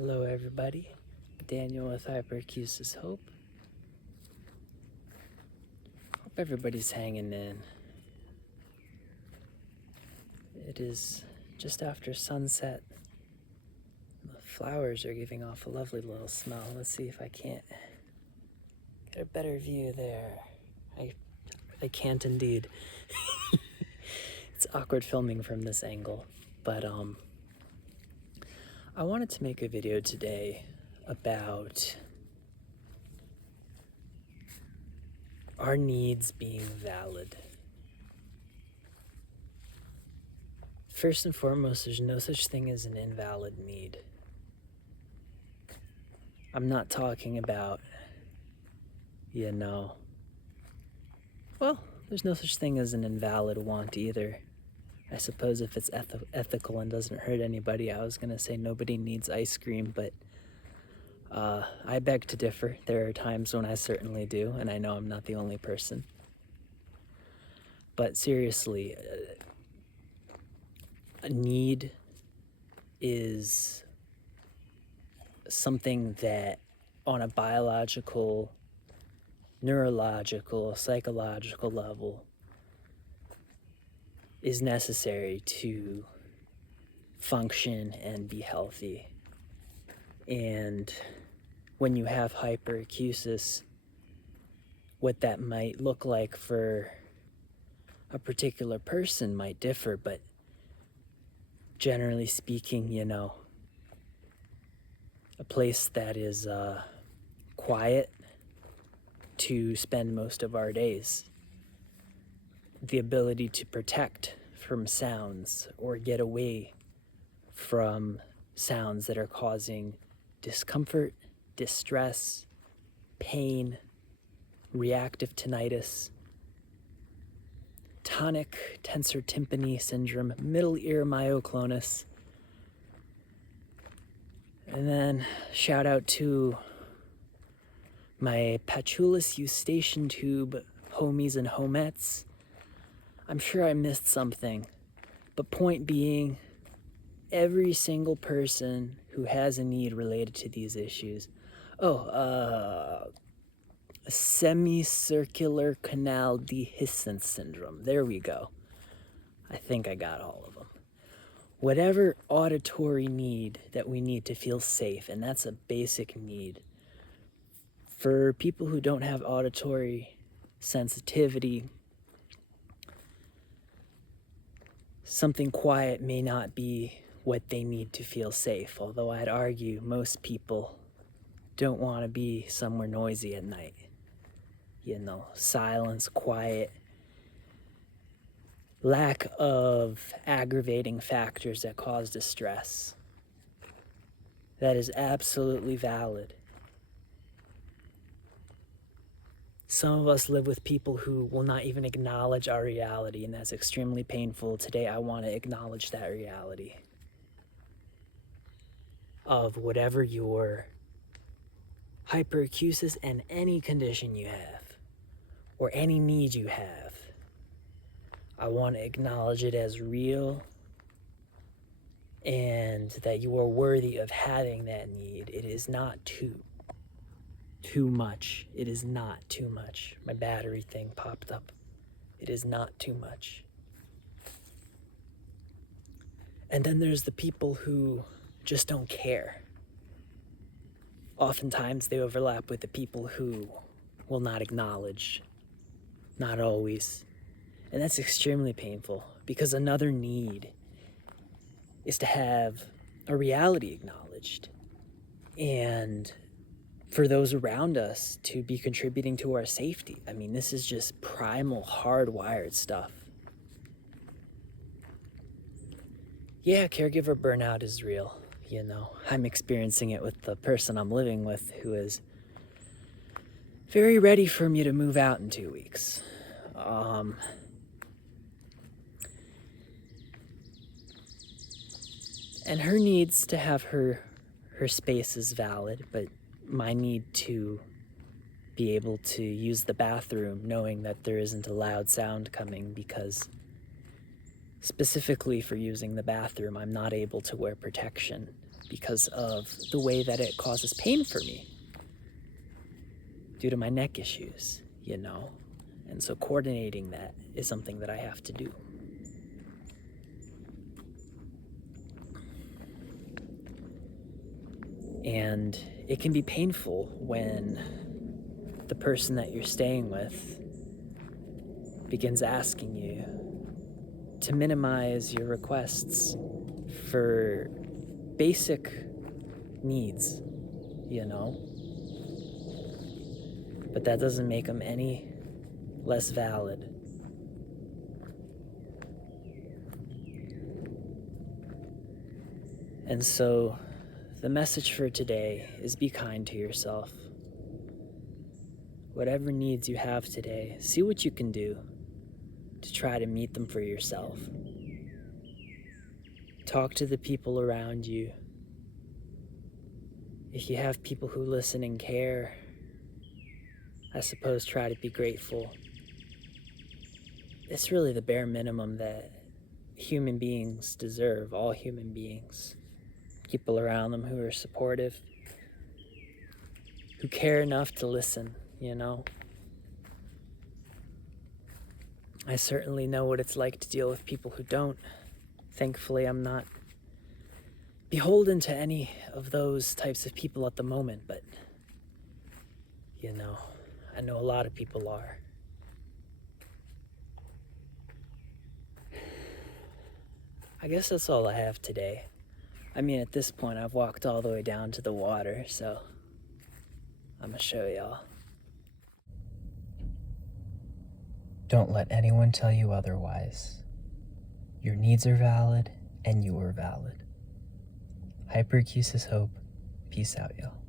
Hello everybody, Daniel with Hyperacusis. Hope everybody's hanging in. It is just after sunset. The flowers are giving off a lovely little smell. Let's see if I can't get a better view there. I can't indeed. It's awkward filming from this angle, but I wanted to make a video today about our needs being valid. First and foremost, there's no such thing as an invalid need. I'm not talking about, well, there's no such thing as an invalid want either. I suppose if it's ethical and doesn't hurt anybody, I was going to say nobody needs ice cream, but I beg to differ. There are times when I certainly do, and I know I'm not the only person. But seriously, a need is something that on a biological, neurological, psychological level is necessary to function and be healthy. And when you have hyperacusis, what that might look like for a particular person might differ, but generally speaking, a place that is quiet to spend most of our days. The ability to protect from sounds or get away from sounds that are causing discomfort, distress, pain, reactive tinnitus, tonic tensor tympani syndrome, middle ear myoclonus. And then shout out to my patulous eustachian tube homies and homettes. I'm sure I missed something, but point being, every single person who has a need related to these issues. Semicircular canal dehiscence syndrome. There we go. I think I got all of them. Whatever auditory need that we need to feel safe, and that's a basic need. For people who don't have auditory sensitivity, something quiet may not be what they need to feel safe, although I'd argue most people don't want to be somewhere noisy at night. Silence, quiet, lack of aggravating factors that cause distress. That is absolutely valid. Some of us live with people who will not even acknowledge our reality, and that's extremely painful. Today, I want to acknowledge that reality of whatever your hyperacusis and any condition you have, or any need you have. I want to acknowledge it as real, and that you are worthy of having that need. It is not too much. It is not too much. My battery thing popped up. It is not too much. And then there's the people who just don't care. Oftentimes they overlap with the people who will not acknowledge. Not always. And that's extremely painful, because another need is to have a reality acknowledged, and for those around us to be contributing to our safety. I mean, this is just primal, hardwired stuff. Yeah, caregiver burnout is real. I'm experiencing it with the person I'm living with, who is very ready for me to move out in 2 weeks. And her needs to have her space is valid, but my need to be able to use the bathroom knowing that there isn't a loud sound coming, because specifically for using the bathroom, I'm not able to wear protection. because of the way that it causes pain for me due to my neck issues, you know? And so coordinating that is something that I have to do. And it can be painful when the person that you're staying with begins asking you to minimize your requests for basic needs, you know? But that doesn't make them any less valid. And so the message for today is be kind to yourself. Whatever needs you have today, see what you can do to try to meet them for yourself. Talk to the people around you. If you have people who listen and care, I suppose try to be grateful. It's really the bare minimum that human beings deserve, all human beings. People around them who are supportive, who care enough to listen, you know? I certainly know what it's like to deal with people who don't. Thankfully, I'm not beholden to any of those types of people at the moment, but, you know, I know a lot of people are. I guess that's all I have today. I mean, at this point, I've walked all the way down to the water, so I'm gonna show y'all. Don't let anyone tell you otherwise. Your needs are valid, and you are valid. Hyperacusis hope. Peace out, y'all.